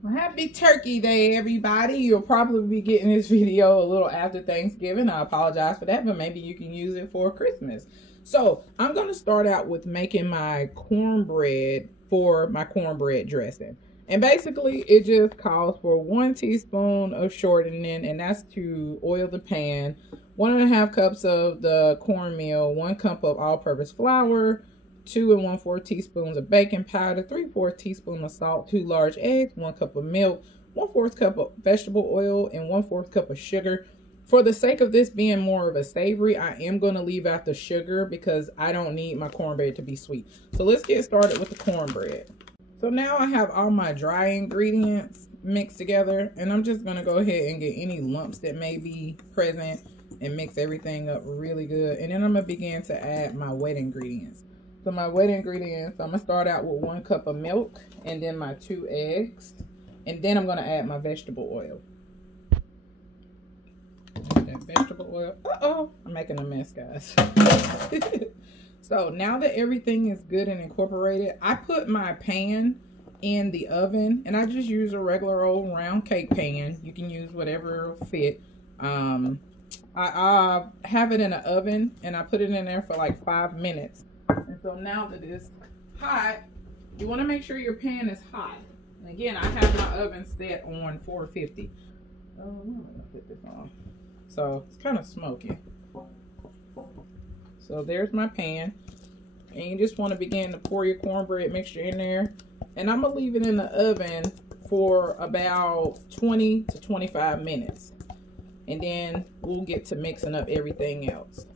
Well, happy Turkey Day, everybody. You'll probably be getting this video a little after Thanksgiving. I apologize for that, but maybe you can use it for Christmas. So I'm going to start out with making my cornbread for my cornbread dressing. And basically, it just calls for 1 teaspoon of shortening, and that's to oil the pan, 1.5 cups of the cornmeal, 1 cup of all-purpose flour, 2 1/4 teaspoons of baking powder, 3/4 teaspoons of salt, 2 large eggs, 1 cup of milk, 1/4 cup of vegetable oil, and 1/4 cup of sugar. For the sake of this being more of a savory, I am going to leave out the sugar because I don't need my cornbread to be sweet. So let's get started with the cornbread. So now I have all my dry ingredients mixed together, and I'm just going to go ahead and get any lumps that may be present and mix everything up really good. And then I'm going to begin to add my wet ingredients. So my wet ingredients, I'm going to start out with 1 cup of milk and then my 2 eggs. And then I'm going to add my vegetable oil. That vegetable oil. Uh-oh, I'm making a mess, guys. So now that everything is good and incorporated, I put my pan in the oven. And I just use a regular old round cake pan. You can use whatever will fit. I have it in an oven and I put it in there for like 5 minutes. And so now that it's hot, you want to make sure your pan is hot. And again, I have my oven set on 450. Oh, I'm gonna put this on. So it's kind of smoky. So there's my pan. And you just want to begin to pour your cornbread mixture in there. And I'm going to leave it in the oven for about 20 to 25 minutes. And then we'll get to mixing up everything else.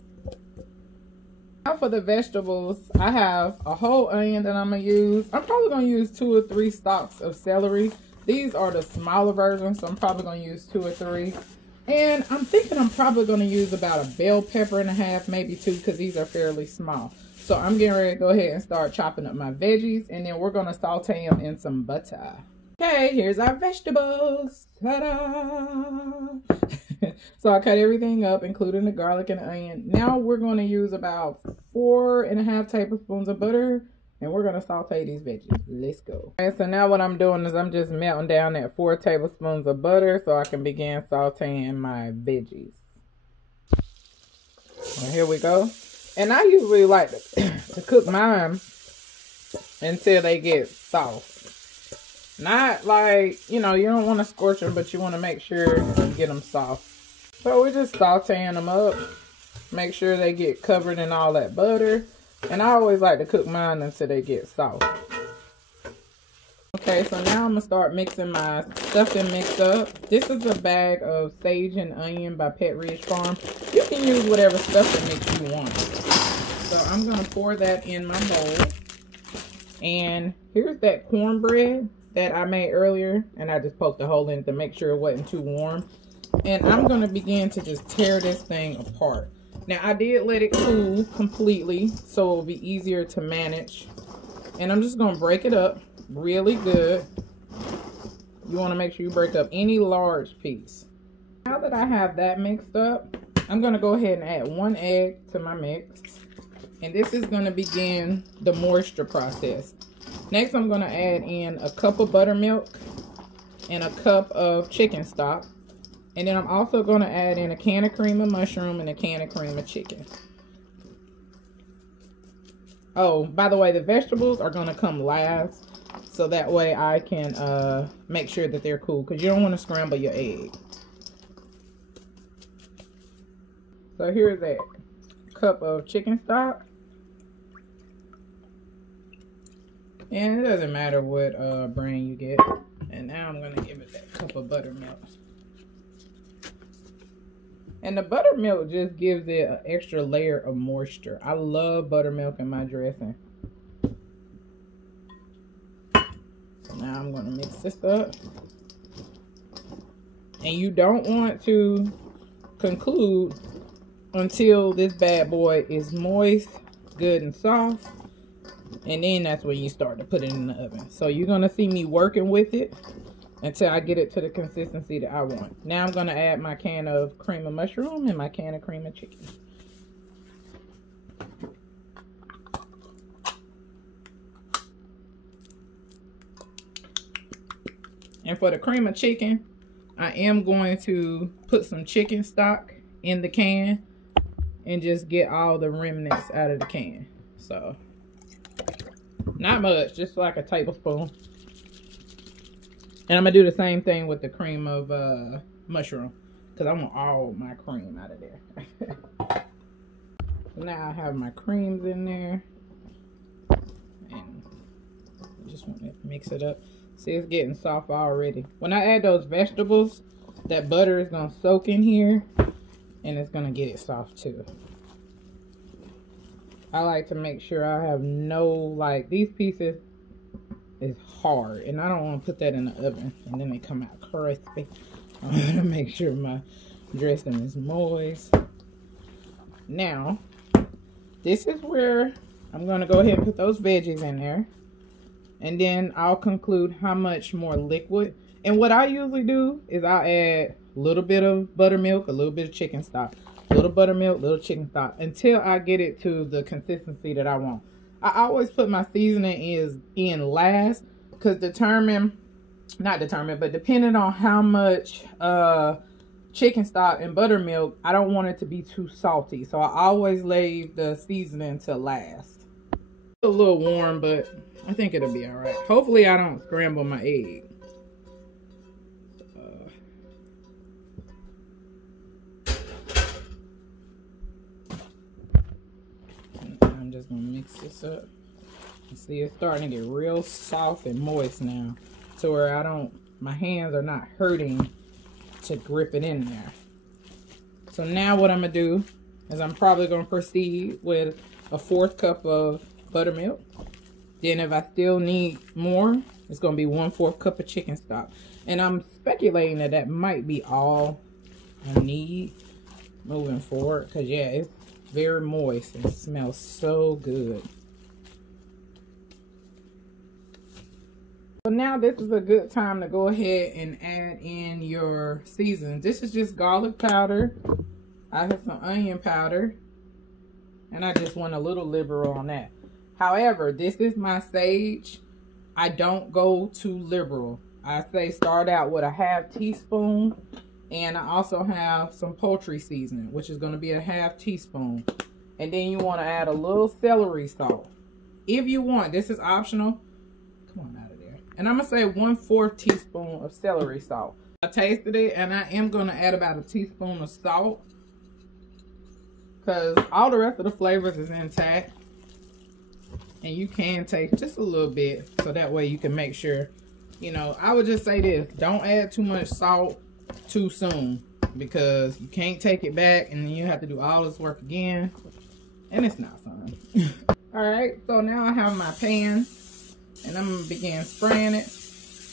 Now for the vegetables, I have a whole onion that I'm going to use. I'm probably going to use 2 or 3 stalks of celery. These are the smaller versions, so I'm probably going to use 2 or 3. And I'm thinking I'm probably going to use about a bell pepper and a half, maybe 2, because these are fairly small. So I'm getting ready to go ahead and start chopping up my veggies, and then we're going to saute them in some butter. Okay, here's our vegetables. Ta-da! So I cut everything up, including the garlic and the onion. Now we're going to use about 4.5 tablespoons of butter, and we're going to saute these veggies. Let's go. Okay, so now what I'm doing is I'm just melting down that 4 tablespoons of butter so I can begin sauteing my veggies. Well, here we go. And I usually like to cook mine until they get soft. Not like, you know, you don't want to scorch them, but you want to make sure you get them soft. So we're just sauteing them up. Make sure they get covered in all that butter. And I always like to cook mine until they get soft. Okay, so now I'm going to start mixing my stuffing mix up. This is a bag of sage and onion by Pet Ridge Farm. You can use whatever stuffing mix you want. So I'm going to pour that in my bowl. And here's that cornbread that I made earlier. And I just poked a hole in it to make sure it wasn't too warm. And I'm going to begin to just tear this thing apart. Now, I did let it cool completely so it will be easier to manage. And I'm just going to break it up really good. You want to make sure you break up any large piece. Now that I have that mixed up, I'm going to go ahead and add 1 egg to my mix. And this is going to begin the moisture process. Next, I'm going to add in a cup of buttermilk and a cup of chicken stock. And then I'm also going to add in a can of cream of mushroom and a can of cream of chicken. Oh, by the way, the vegetables are going to come last. So that way I can make sure that they're cool. Because you don't want to scramble your egg. So here's that cup of chicken stock. And it doesn't matter what brand you get. And now I'm going to give it that cup of buttermilk. And the buttermilk just gives it an extra layer of moisture. I love buttermilk in my dressing. So now I'm going to mix this up. And you don't want to conclude until this bad boy is moist, good and soft. And then that's when you start to put it in the oven. So you're going to see me working with it until I get it to the consistency that I want. Now I'm going to add my can of cream of mushroom and my can of cream of chicken. And for the cream of chicken, I am going to put some chicken stock in the can and just get all the remnants out of the can. So, not much, just like a tablespoon. And I'm going to do the same thing with the cream of mushroom, because I want all my cream out of there. Now I have my creams in there. And I just want to mix it up. See, it's getting soft already. When I add those vegetables, that butter is going to soak in here. And it's going to get it soft too. I like to make sure I have no, like, these pieces is hard. And I don't want to put that in the oven. And then they come out crispy. I want to make sure my dressing is moist. Now, this is where I'm going to go ahead and put those veggies in there. And then I'll conclude how much more liquid. And what I usually do is I'll add a little bit of buttermilk, a little bit of chicken stock, a little buttermilk, little chicken stock, until I get it to the consistency that I want. I always put my seasoning in last, because depending on how much chicken stock and buttermilk, I don't want it to be too salty. So I always leave the seasoning to last. A little warm, but I think it'll be all right. Hopefully I don't scramble my egg. I'm just gonna mix this up. See, it's starting to get real soft and moist now, to where my hands are not hurting to grip it in there. So now what I'm gonna do is I'm probably gonna proceed with a 1/4 cup of buttermilk. Then if I still need more, it's gonna be 1/4 cup of chicken stock. And I'm speculating that that might be all I need moving forward, because yeah, it's very moist and smells so good. So now this is a good time to go ahead and add in your seasons. This is just garlic powder. I have some onion powder. And I just went a little liberal on that. However, this is my sage. I don't go too liberal. I say start out with a 1/2 teaspoon. And I also have some poultry seasoning, which is going to be a 1/2 teaspoon. And then you want to add a little celery salt. If you want, this is optional. Come on out of there. And I'm going to say 1/4 teaspoon of celery salt. I tasted it, and I am going to add about a teaspoon of salt, because all the rest of the flavors is intact. And you can taste just a little bit, so that way you can make sure, you know, I would just say this. Don't add too much salt too soon, because you can't take it back and then you have to do all this work again, and it's not fun. All right, so now I have my pan, and I'm gonna begin spraying it.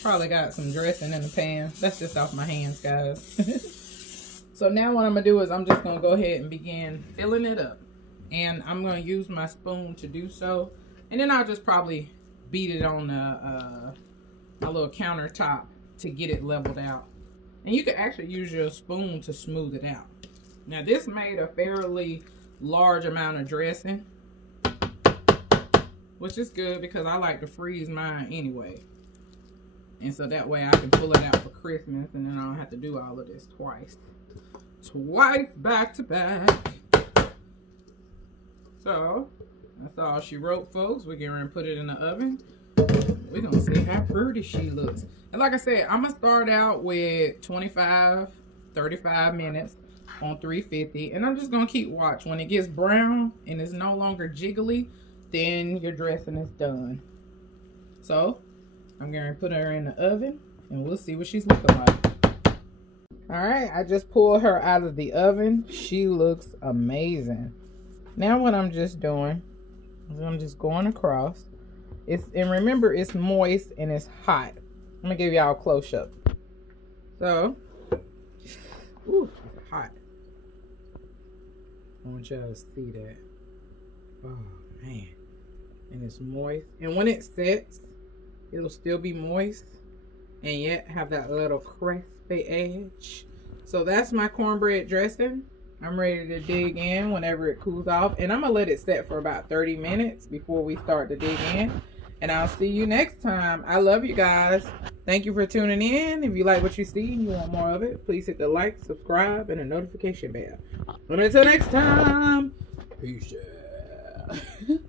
Probably got some dressing in the pan. That's just off my hands, guys. So now what I'm gonna do is I'm just gonna go ahead and begin filling it up, and I'm gonna use my spoon to do so, and then I'll just probably beat it on my little countertop to get it leveled out. And you can actually use your spoon to smooth it out. Now this made a fairly large amount of dressing, which is good because I like to freeze mine anyway. And so that way I can pull it out for Christmas, and then I don't have to do all of this twice. Twice back to back. So that's all she wrote, folks. We're getting ready to put it in the oven. We're gonna see how pretty she looks. And like I said, I'm gonna start out with 25, 35 minutes on 350, and I'm just gonna keep watch. When it gets brown and it's no longer jiggly, then your dressing is done. So I'm gonna put her in the oven, and we'll see what she's looking like. All right, I just pulled her out of the oven. She looks amazing. Now what I'm just doing is I'm just going across. And remember, it's moist and it's hot. I'm gonna give y'all a close up. So, ooh, it's hot. I want y'all to see that. Oh man, and it's moist. And when it sets, it'll still be moist, and yet have that little crispy edge. So that's my cornbread dressing. I'm ready to dig in whenever it cools off, and I'm gonna let it set for about 30 minutes before we start to dig in. And I'll see you next time. I love you guys. Thank you for tuning in. If you like what you see and you want more of it, please hit the like, subscribe, and the notification bell. And until next time, peace out.